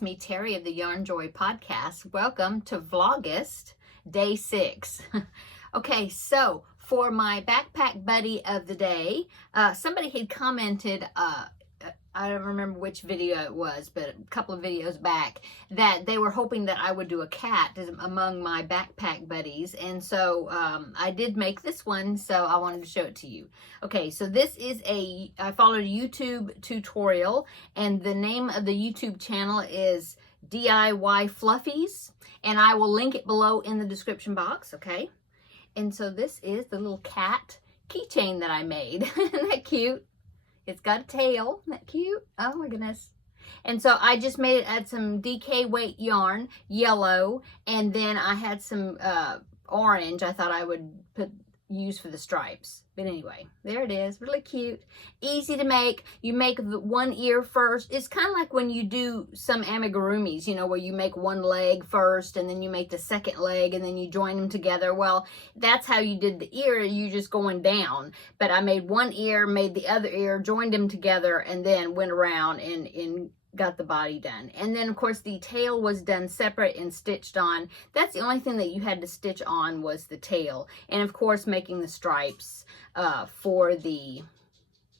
it's me, Terri of the Yarnjoy podcast. Welcome to Vlogust, day 6. Okay, so for my backpack buddy of the day, somebody had commented, I don't remember which video it was, but a couple of videos back, that they were hoping that I would do a cat among my backpack buddies. And so I did make this one, so I wanted to show it to you. Okay, so this is I followed a YouTube tutorial, and the name of the YouTube channel is DIY Fluffies, and I will link it below in the description box, okay? And so this is the little cat keychain that I made. Isn't that cute? It's got a tail. Isn't that cute? Oh my goodness. And so I just made it at some DK weight yarn, yellow, and then I had some orange I thought I would use for the stripes. But anyway, there it is. Really cute. Easy to make. You make the one ear first. It's kind of like when you do some amigurumis, you know, where you make one leg first and then you make the second leg and then you join them together. Well, that's how you did the ear. You just going down. But I made one ear, made the other ear, joined them together, and then went around and got the body done. And then of course the tail was done separate and stitched on. That's the only thing that you had to stitch on was the tail. And of course making the stripes for the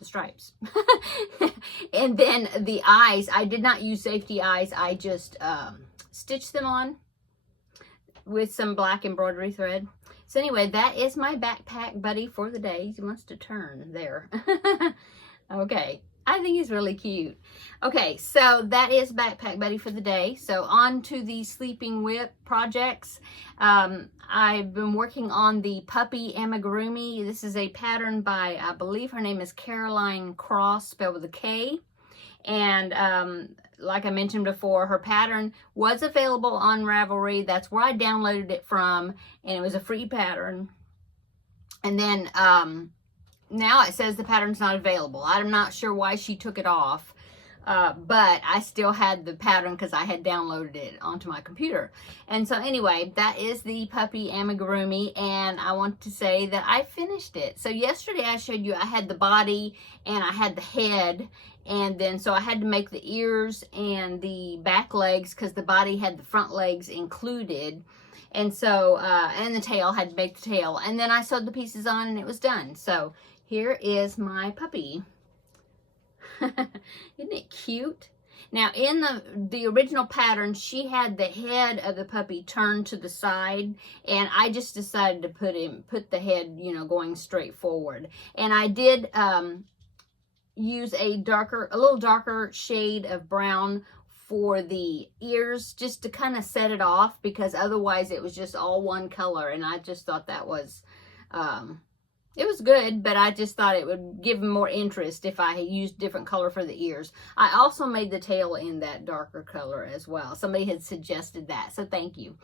stripes. And then the eyes, I did not use safety eyes. I just stitched them on with some black embroidery thread. So anyway, that is my backpack buddy for the day. He wants to turn there. Okay. I think he's really cute. Okay, so that is Backpack Buddy for the day. So on to the Sleeping Whip projects. I've been working on the Puppy Amigurumi. This is a pattern by, I believe her name is Caroline Cross, spelled with a K. And like I mentioned before, her pattern was available on Ravelry. That's where I downloaded it from, and it was a free pattern. And then now it says the pattern's not available. I'm not sure why she took it off, but I still had the pattern because I had downloaded it onto my computer. And so anyway, that is the Puppy Amigurumi, and I want to say that I finished it. So yesterday I showed you I had the body and I had the head, and then so I had to make the ears and the back legs because the body had the front legs included. And so, and the tail, had to make the tail. And then I sewed the pieces on and it was done. So here is my puppy. Isn't it cute? Now in the original pattern, she had the head of the puppy turned to the side, and I just decided to put the head, you know, going straight forward. And I did use a little darker shade of brown for the ears, just to kind of set it off, because otherwise it was just all one color, and I just thought that was it was good, but I just thought it would give more interest if I had used different color for the ears. I also made the tail in that darker color as well. Somebody had suggested that, so thank you.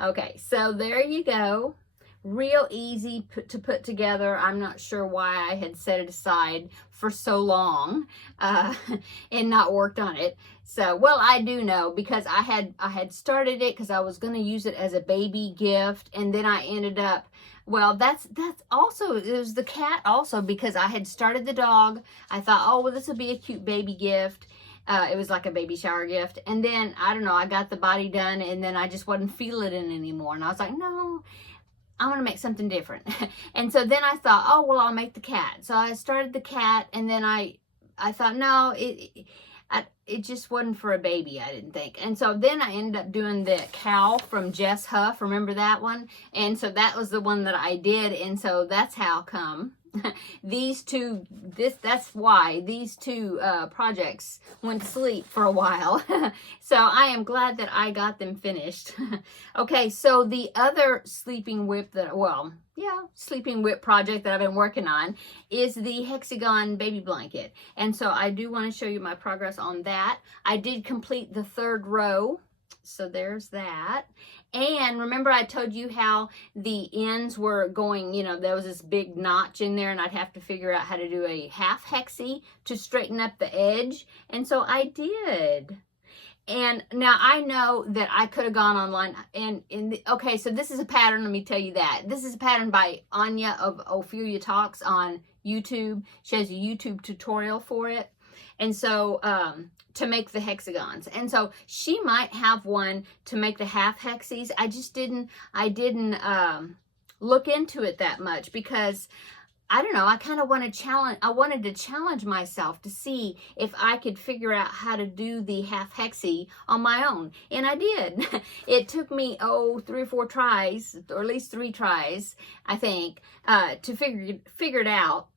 Okay, so there you go. Real easy to put together. I'm not sure why I had set it aside for so long and not worked on it. So, well, I do know, because I had started it because I was going to use it as a baby gift, and then I ended up, well, that's also, it was the cat also, because I had started the dog. I thought, oh, well, this will be a cute baby gift. It was like a baby shower gift. And then, I don't know, I got the body done, and then I just wasn't feeling it anymore. And I was like, no, I want to make something different. And so then I thought, oh, well, I'll make the cat. So I started the cat, and then I thought, no, it just wasn't for a baby, I didn't think. And so then I ended up doing the cow from Jess Huff. Remember that one? And so that was the one that I did. And so that's how come that's why these two projects went to sleep for a while. So I am glad that I got them finished. Okay, so the other Sleeping Whip Sleeping Whip project that I've been working on is the Hexagon baby blanket. And so I do want to show you my progress on that. I did complete the 3rd row. So there's that. And remember I told you how the ends were going, you know, there was this big notch in there, and I'd have to figure out how to do a half hexie to straighten up the edge. And so I did. And now I know that I could have gone online okay, so this is a pattern, let me tell you that. This is a pattern by Anya of Ophelia Talks on YouTube. She has a YouTube tutorial for it. And so to make the hexagons. And so she might have one to make the half hexies. I didn't look into it that much because I don't know, I kind of wanted to challenge myself to see if I could figure out how to do the half hexie on my own. And I did. It took me, 3 or 4 tries, or at least 3 tries, I think, to figure it out.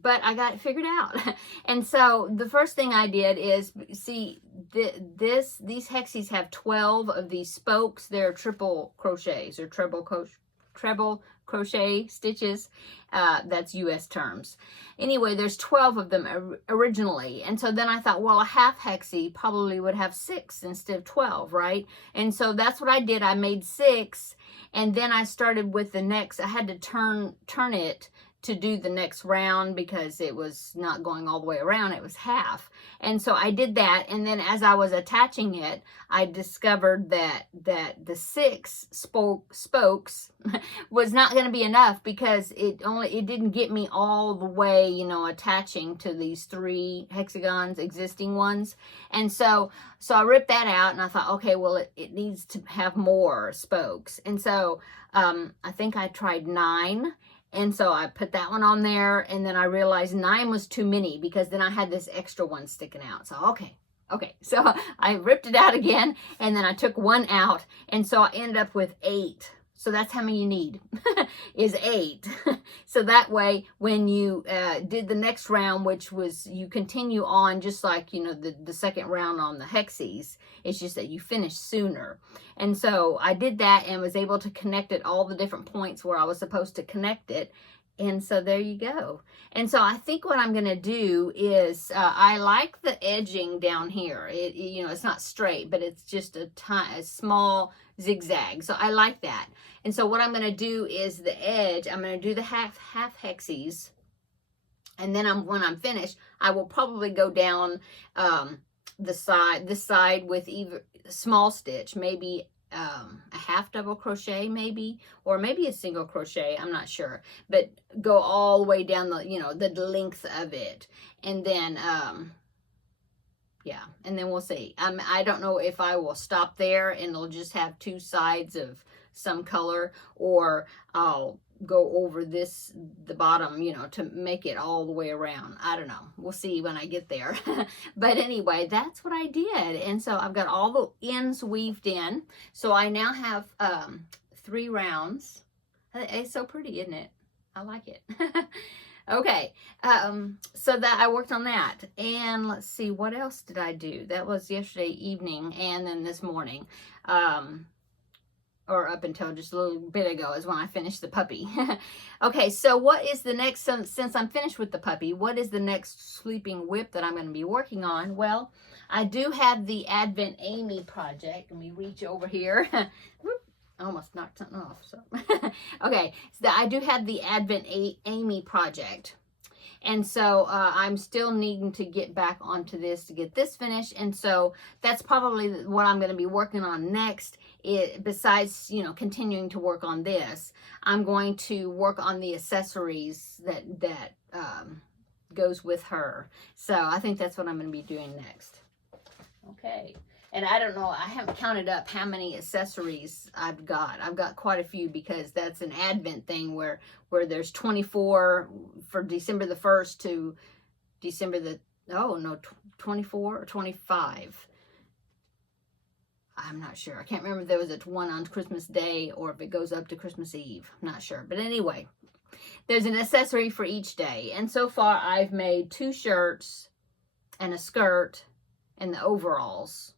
But I got it figured out. And so the first thing I did is, see, these hexies have 12 of these spokes. They're triple crochets or treble crochet stitches. That's US terms. Anyway, there's 12 of them originally. And so then I thought, well, a half hexie probably would have 6 instead of 12, right? And so that's what I did. I made 6, and then I started with the next. I had to turn it to do the next round because it was not going all the way around, it was half. And so I did that, and then as I was attaching it, I discovered that the 6 spokes was not going to be enough because it didn't get me all the way, you know, attaching to these 3 hexagons, existing ones. And so I ripped that out, and I thought, okay, well, it needs to have more spokes. And so I think I tried 9. And so I put that one on there, and then I realized 9 was too many because then I had this extra one sticking out. So, okay. So I ripped it out again, and then I took 1 out, and so I ended up with 8. So that's how many you need, is 8. So that way, when you did the next round, which was you continue on just like, you know, the second round on the hexies, it's just that you finish sooner. And so I did that and was able to connect it all the different points where I was supposed to connect it. And so there you go. And so I think what I'm going to do is, I like the edging down here. You know, it's not straight, but it's just a small zigzag. So I like that. And so what I'm going to do is the edge, I'm going to do the half hexies. And then when I'm finished, I will probably go down this side with either small stitch, maybe a half double crochet maybe, or maybe a single crochet, I'm not sure, but go all the way down the, you know, the length of it. And then yeah, and then we'll see. I don't know if I will stop there and it'll just have 2 sides of some color, or I'll go over the bottom, you know, to make it all the way around. I don't know. We'll see when I get there. But anyway, that's what I did. And so I've got all the ends weaved in. So I now have 3 rounds. It's so pretty, isn't it? I like it. Okay. So that I worked on that. And let's see, what else did I do? That was yesterday evening, and then this morning. Or up until just a little bit ago is when I finished the puppy. Okay, so what is the next, since I'm finished with the puppy, what is the next sleeping whip that I'm going to be working on? Well, I do have the Advent Amy project. Let me reach over here. Whoop, I almost knocked something off. So. Okay, so I do have the Advent Amy project. And so I'm still needing to get back onto this to get this finished. And so that's probably what I'm going to be working on next. Besides, you know, continuing to work on this, I'm going to work on the accessories that goes with her. So I think that's what I'm going to be doing next. Okay. And I don't know, I haven't counted up how many accessories I've got. I've got quite a few because that's an Advent thing where there's 24 for December the 1st to December the, 24 or 25. I'm not sure. I can't remember if there was a one on Christmas Day or if it goes up to Christmas Eve. I'm not sure. But anyway, there's an accessory for each day. And so far I've made 2 shirts and a skirt and the overalls.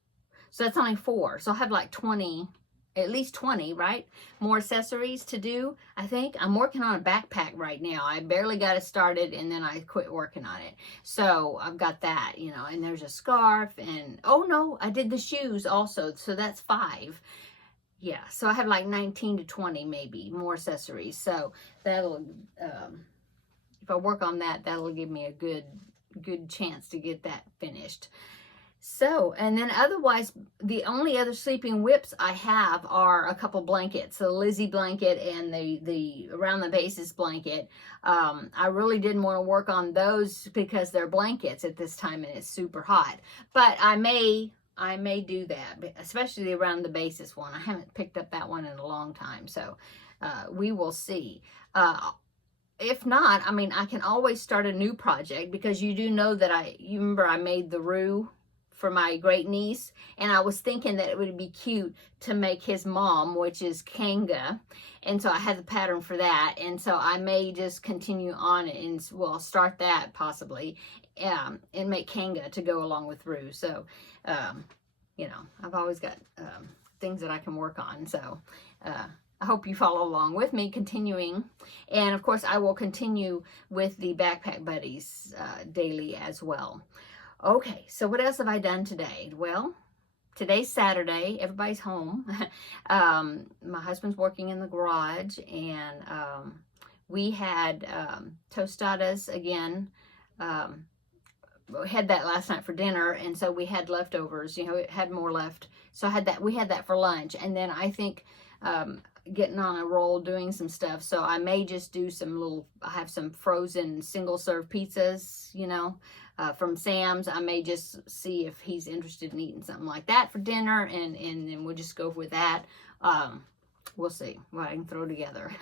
So that's only 4. So I'll have like 20, at least 20, right? More accessories to do, I think. I'm working on a backpack right now. I barely got it started and then I quit working on it. So I've got that, you know, and there's a scarf and, oh no, I did the shoes also. So that's 5. Yeah, so I have like 19 to 20 maybe more accessories. So that'll, if I work on that, that'll give me a good chance to get that finished. So, and then otherwise, the only other sleeping whips I have are a couple blankets, the Lizzie blanket and the around the bases blanket. I really didn't want to work on those because they're blankets at this time and it's super hot. But I may do that, especially the around the bases one. I haven't picked up that one in a long time, so we will see. If not, I mean, I can always start a new project, because you do know that you remember I made the roo for my great niece, and I was thinking that it would be cute to make his mom, which is Kanga, and so I had the pattern for that, and so I may just continue on and well start that possibly, and make Kanga to go along with Roo. So you know, I've always got things that I can work on, so I hope you follow along with me continuing. And of course I will continue with the Backpack Buddies daily as well. Okay, so what else have I done today? Well, today's Saturday. Everybody's home. My husband's working in the garage, and we had tostadas again. We had that last night for dinner, and so we had leftovers. You know, it had more left, so we had that for lunch. And then I think getting on a roll doing some stuff, so I may just do I have some frozen single serve pizzas, you know, from Sam's. I may just see if he's interested in eating something like that for dinner, and then we'll just go with that. We'll see what I can throw together.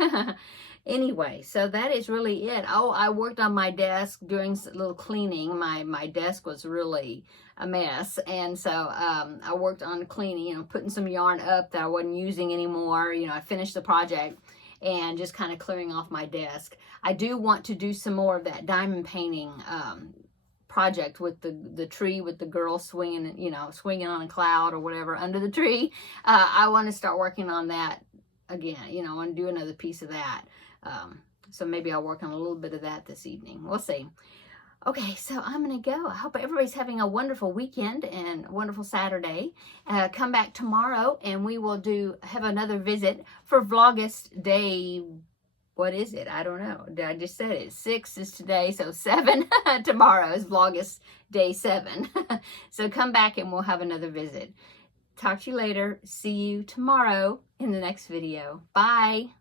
Anyway, so that is really it. Oh, I worked on my desk doing a little cleaning. My desk was really a mess, and so I worked on cleaning, you know, putting some yarn up that I wasn't using anymore. You know, I finished the project and just kind of clearing off my desk. I do want to do some more of that diamond painting project with the tree, with the girl swinging, you know, swinging on a cloud or whatever under the tree. I want to start working on that again. You know, I want to do another piece of that. So maybe I'll work on a little bit of that this evening. We'll see. Okay, so I'm going to go. I hope everybody's having a wonderful weekend and a wonderful Saturday. Come back tomorrow and we will have another visit for Vlogust day. What is it? I don't know. I just said it. 6 is today, so 7 tomorrow is Vlogust day 7. So come back and we'll have another visit. Talk to you later. See you tomorrow in the next video. Bye.